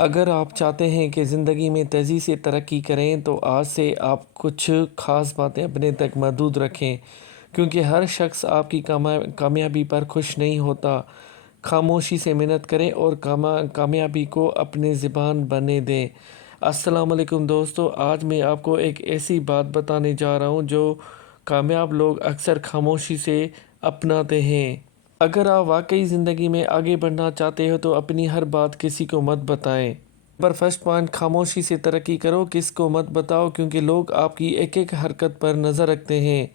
اگر آپ چاہتے ہیں کہ زندگی میں تیزی سے ترقی کریں تو آج سے آپ کچھ خاص باتیں اپنے تک محدود رکھیں، کیونکہ ہر شخص آپ کی کامیابی پر خوش نہیں ہوتا۔ خاموشی سے محنت کریں اور کامیابی کو اپنے زبان بننے دیں۔ السلام علیکم دوستو، آج میں آپ کو ایک ایسی بات بتانے جا رہا ہوں جو کامیاب لوگ اکثر خاموشی سے اپناتے ہیں۔ اگر آپ واقعی زندگی میں آگے بڑھنا چاہتے ہو تو اپنی ہر بات کسی کو مت بتائیں۔ نمبر فرسٹ پوائنٹ، خاموشی سے ترقی کرو، کس کو مت بتاؤ، کیونکہ لوگ آپ کی ایک ایک حرکت پر نظر رکھتے ہیں۔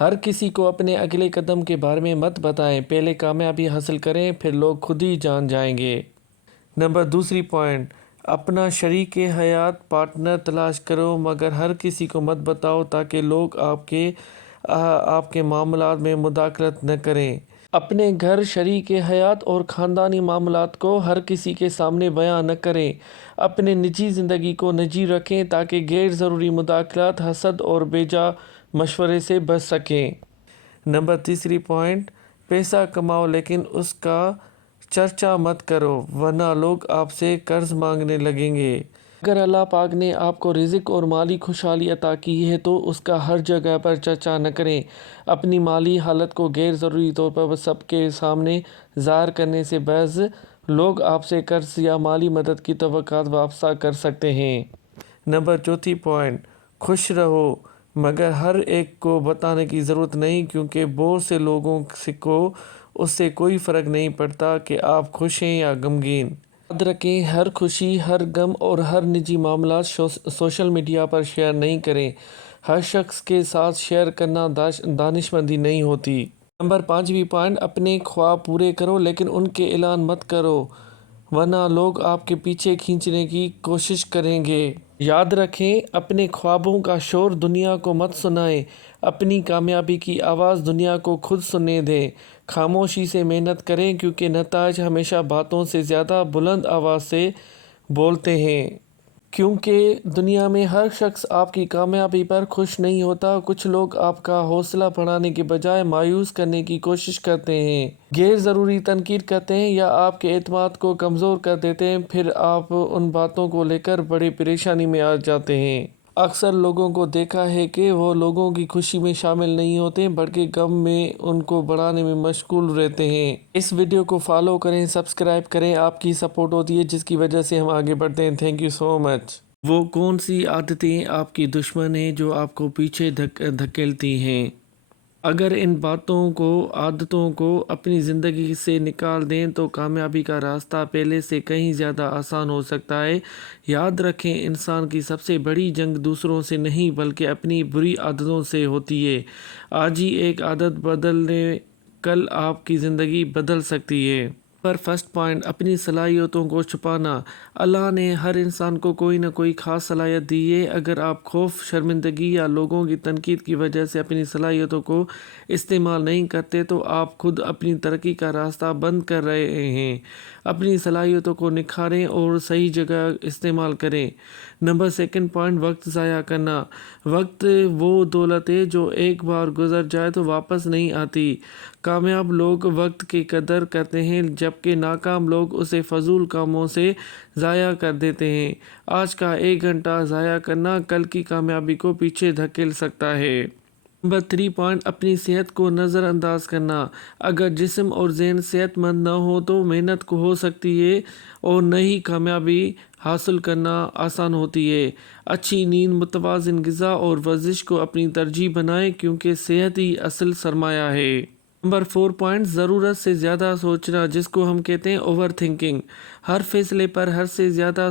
ہر کسی کو اپنے اگلے قدم کے بارے میں مت بتائیں، پہلے کامیابی حاصل کریں پھر لوگ خود ہی جان جائیں گے۔ نمبر دوسری پوائنٹ، اپنا شریک حیات پارٹنر تلاش کرو، مگر ہر کسی کو مت بتاؤ تاکہ لوگ آپ کے معاملات میں مداخلت نہ کریں۔ اپنے گھر، شریک حیات اور خاندانی معاملات کو ہر کسی کے سامنے بیان نہ کریں۔ اپنے نجی زندگی کو نجی رکھیں تاکہ غیر ضروری مداخلت، حسد اور بے جا مشورے سے بچ سکیں۔ نمبر تیسری پوائنٹ، پیسہ کماؤ لیکن اس کا چرچا مت کرو، ورنہ لوگ آپ سے قرض مانگنے لگیں گے۔ اگر اللہ پاک نے آپ کو رزق اور مالی خوشحالی عطا کی ہے تو اس کا ہر جگہ پر چرچا نہ کریں۔ اپنی مالی حالت کو غیر ضروری طور پر سب کے سامنے ظاہر کرنے سے بعض لوگ آپ سے قرض یا مالی مدد کی توقعات واپس کر سکتے ہیں۔ نمبر چوتھی پوائنٹ، خوش رہو مگر ہر ایک کو بتانے کی ضرورت نہیں، کیونکہ بہت سے لوگوں کو اس سے کوئی فرق نہیں پڑتا کہ آپ خوش ہیں یا غمگین۔ یاد رکھیں، ہر خوشی، ہر غم اور ہر نجی معاملات سوشل میڈیا پر شیئر نہیں کریں۔ ہر شخص کے ساتھ شیئر کرنا دانشمندی نہیں ہوتی۔ نمبر پانچویں پوائنٹ، اپنے خواب پورے کرو لیکن ان کے اعلان مت کرو، ورنہ لوگ آپ کے پیچھے کھینچنے کی کوشش کریں گے۔ یاد رکھیں، اپنے خوابوں کا شور دنیا کو مت سنائیں، اپنی کامیابی کی آواز دنیا کو خود سننے دیں۔ خاموشی سے محنت کریں کیونکہ نتائج ہمیشہ باتوں سے زیادہ بلند آواز سے بولتے ہیں۔ کیونکہ دنیا میں ہر شخص آپ کی کامیابی پر خوش نہیں ہوتا۔ کچھ لوگ آپ کا حوصلہ بڑھانے کے بجائے مایوس کرنے کی کوشش کرتے ہیں، غیر ضروری تنقید کرتے ہیں یا آپ کے اعتماد کو کمزور کر دیتے ہیں، پھر آپ ان باتوں کو لے کر بڑی پریشانی میں آ جاتے ہیں۔ اکثر لوگوں کو دیکھا ہے کہ وہ لوگوں کی خوشی میں شامل نہیں ہوتے بلکہ غم میں ان کو بڑھانے میں مشغول رہتے ہیں۔ اس ویڈیو کو فالو کریں، سبسکرائب کریں، آپ کی سپورٹ ہوتی ہے جس کی وجہ سے ہم آگے بڑھتے ہیں۔ تھینک یو سو مچ۔ وہ کون سی عادتیں آپ کی دشمن ہیں جو آپ کو پیچھے دھکیلتی ہیں؟ اگر ان عادتوں کو اپنی زندگی سے نکال دیں تو کامیابی کا راستہ پہلے سے کہیں زیادہ آسان ہو سکتا ہے۔ یاد رکھیں، انسان کی سب سے بڑی جنگ دوسروں سے نہیں بلکہ اپنی بری عادتوں سے ہوتی ہے۔ آج ہی ایک عادت بدلنے کل آپ کی زندگی بدل سکتی ہے۔ پر فرسٹ پوائنٹ، اپنی صلاحیتوں کو چھپانا۔ اللہ نے ہر انسان کو کوئی نہ کوئی خاص صلاحیت دی ہے۔ اگر آپ خوف، شرمندگی یا لوگوں کی تنقید کی وجہ سے اپنی صلاحیتوں کو استعمال نہیں کرتے تو آپ خود اپنی ترقی کا راستہ بند کر رہے ہیں۔ اپنی صلاحیتوں کو نکھاریں اور صحیح جگہ استعمال کریں۔ نمبر سیکنڈ پوائنٹ، وقت ضائع کرنا۔ وقت وہ دولت ہے جو ایک بار گزر جائے تو واپس نہیں آتی۔ کامیاب لوگ وقت کی قدر کرتے ہیں جبکہ ناکام لوگ اسے فضول کاموں سے ضائع کر دیتے ہیں۔ آج کا 1 گھنٹہ ضائع کرنا کل کی کامیابی کو پیچھے دھکیل سکتا ہے۔ نمبر 3 پوائنٹ، اپنی صحت کو نظر انداز کرنا۔ اگر جسم اور ذہن صحت مند نہ ہو تو محنت ہو سکتی ہے اور نہ ہی کامیابی حاصل کرنا آسان ہوتی ہے۔ اچھی نیند، متوازن غذا اور ورزش کو اپنی ترجیح بنائیں کیونکہ صحت ہی اصل سرمایہ ہے۔ نمبر 4 پوائنٹ، ضرورت سے زیادہ سوچنا، جس کو ہم کہتے ہیں اوور تھنکنگ۔ ہر فیصلے پر حد سے زیادہ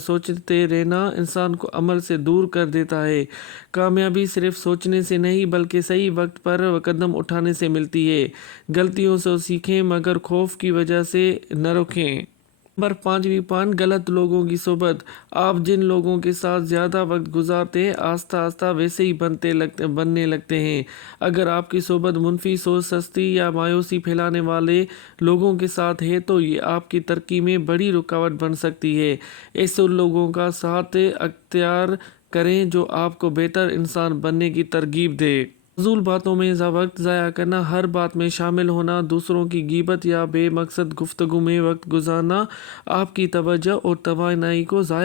سوچتے رہنا انسان کو عمل سے دور کر دیتا ہے۔ کامیابی صرف سوچنے سے نہیں بلکہ صحیح وقت پر قدم اٹھانے سے ملتی ہے۔ غلطیوں سے سیکھیں مگر خوف کی وجہ سے نہ رکیں۔ نمبر 5 پوائنٹ، غلط لوگوں کی صحبت۔ آپ جن لوگوں کے ساتھ زیادہ وقت گزارتے ہیں آہستہ آہستہ ویسے ہی بننے لگتے ہیں۔ اگر آپ کی صحبت منفی سوچ، سستی یا مایوسی پھیلانے والے لوگوں کے ساتھ ہے تو یہ آپ کی ترقی میں بڑی رکاوٹ بن سکتی ہے۔ ایسے لوگوں کا ساتھ اختیار کریں جو آپ کو بہتر انسان بننے کی ترغیب دے۔ فضول باتوں میں وقت ضائع کرنا، ہر بات میں شامل ہونا، دوسروں کی غیبت یا بے مقصد گفتگو میں وقت گزارنا آپ کی توجہ اور توانائی کو ضائع